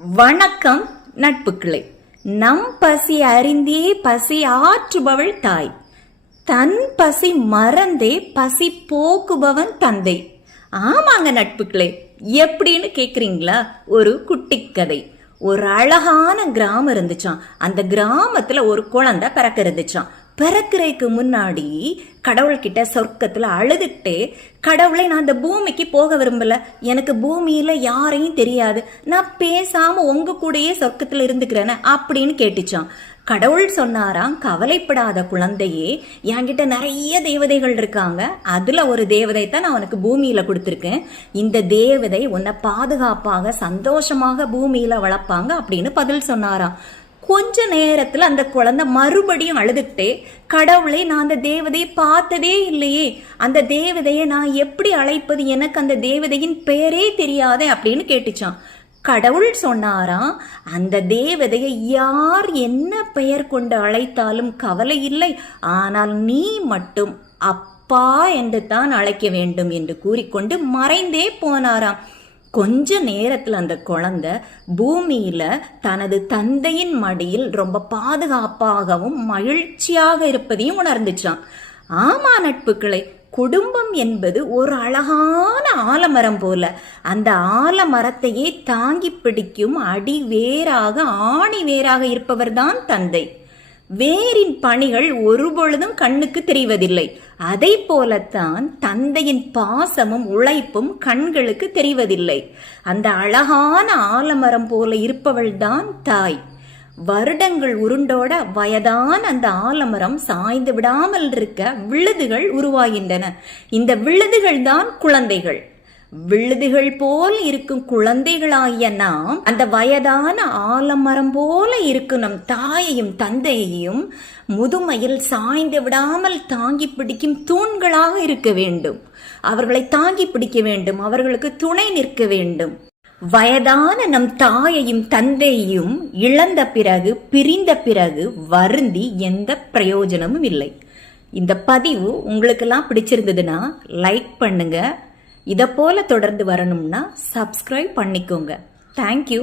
வணக்கம் நட்புக்களே. நம் பசி அறிந்தே பசி ஆற்றுபவள் தாய், தன் பசி மறந்தே பசி போக்குபவன் தந்தை. ஆமாங்க நட்புக்களே, எப்படின்னு கேக்குறீங்களா? ஒரு குட்டி கதை. ஒரு அழகான கிராமம் இருந்துச்சான். அந்த கிராமத்துல ஒரு குழந்தை பிறக்க இருந்துச்சான். பிறக்கிறதுக்கு முன்னாடி கடவுள்கிட்ட சொர்க்கத்துல அழுதுகிட்டே, கடவுளை நான் அந்த பூமிக்கு போக விரும்பல, எனக்கு பூமியில யாரையும் தெரியாது, நான் பேசாம உங்க கூடயே சொர்க்கத்துல இருந்துக்கிறேன்னு அப்படின்னு கேட்டுச்சான். கடவுள் சொன்னாராம், கவலைப்படாத குழந்தையே, என்கிட்ட நிறைய தேவதைகள் இருக்காங்க, அதுல ஒரு தேவதை தான் நான் உனக்கு பூமியில கொடுத்துருக்கேன். இந்த தேவதை உன்னை பாதுகாப்பாக சந்தோஷமாக பூமியில வளர்ப்பாங்க அப்படின்னு பதில் சொன்னாராம். கொஞ்ச நேரத்துல அந்த குழந்தை மறுபடியும் அழுதுகிட்டே, கடவுளை நான் அந்த தேவதையை பார்த்ததே இல்லையே, அந்த தேவதையை நான் எப்படி அழைப்பது, எனக்கு அந்த தேவதையின் பெயரே தெரியாதே அப்படின்னு கேட்டுச்சான். கடவுள் சொன்னாராம், அந்த தேவதையை யார் என்ன பெயர் கொண்டு அழைத்தாலும் கவலை இல்லை, ஆனால் நீ மட்டும் அப்பா என்று தான் அழைக்க வேண்டும் என்று கூறிக்கொண்டு மறைந்தே போனாராம். கொஞ்ச நேரத்துல அந்த குழந்தை பூமியில தனது தந்தையின் மடியில் ரொம்ப பாதுகாப்பாகவும் மகிழ்ச்சியாக இருப்பதையும் உணர்ந்துச்சான். ஆமா நட்புக்களை, குடும்பம் என்பது ஒரு அழகான ஆலமரம் போல. அந்த ஆலமரத்தையே தாங்கி பிடிக்கும் அடி வேராக, ஆணி வேராக இருப்பவர் தான் தந்தை. வேரின் பணிகள் ஒருபொழுதும் கண்ணுக்கு தெரிவதில்லை. அதை போலத்தான் தந்தையின் பாசமும் உழைப்பும் கண்களுக்கு தெரிவதில்லை. அந்த அழகான ஆலமரம் போல இருப்பவள் தான் தாய். வருடங்கள் உருண்டோட வயதான அந்த ஆலமரம் சாய்ந்து விடாமல் இருக்க விழுதுகள் உருவாகின்றன. இந்த விழுதுகள் தான் குழந்தைகள். விழுதுகள் போல் இருக்கும் குழந்தைகளாகிய நாம் அந்த வயதான ஆலமரம் போல இருக்கும் நம் தாயையும் தந்தையையும் முதுமையில் சாய்ந்து விடாமல் தாங்கி பிடிக்கும் தூண்களாக இருக்க வேண்டும். அவர்களை தாங்கி பிடிக்க வேண்டும், அவர்களுக்கு துணை நிற்க வேண்டும். வயதான நம் தாயையும் தந்தையையும் இழந்த பிறகு, பிரிந்த பிறகு வருந்தி எந்த பிரயோஜனமும் இல்லை. இந்த பதிவு உங்களுக்கெல்லாம் பிடிச்சிருந்ததுன்னா லைக் பண்ணுங்க. இதை போல தொடர்ந்து வரணும்னா சப்ஸ்கிரைப் பண்ணிக்கோங்க. தேங்க்யூ.